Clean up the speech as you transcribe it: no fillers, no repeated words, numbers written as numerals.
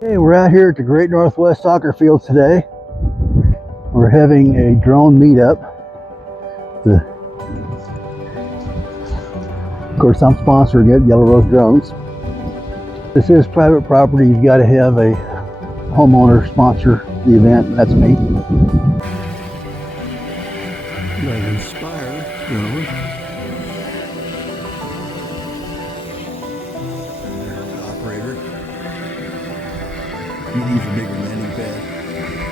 Hey, we're out here at the Great Northwest Soccer Fields today. We're having a drone meetup. Of course, I'm sponsoring it, Yellow Rose Drones. This is private property. You've got to have a homeowner sponsor the event, and that's me. Got an Inspire drone. There's the operator. He needs a bigger landing pad.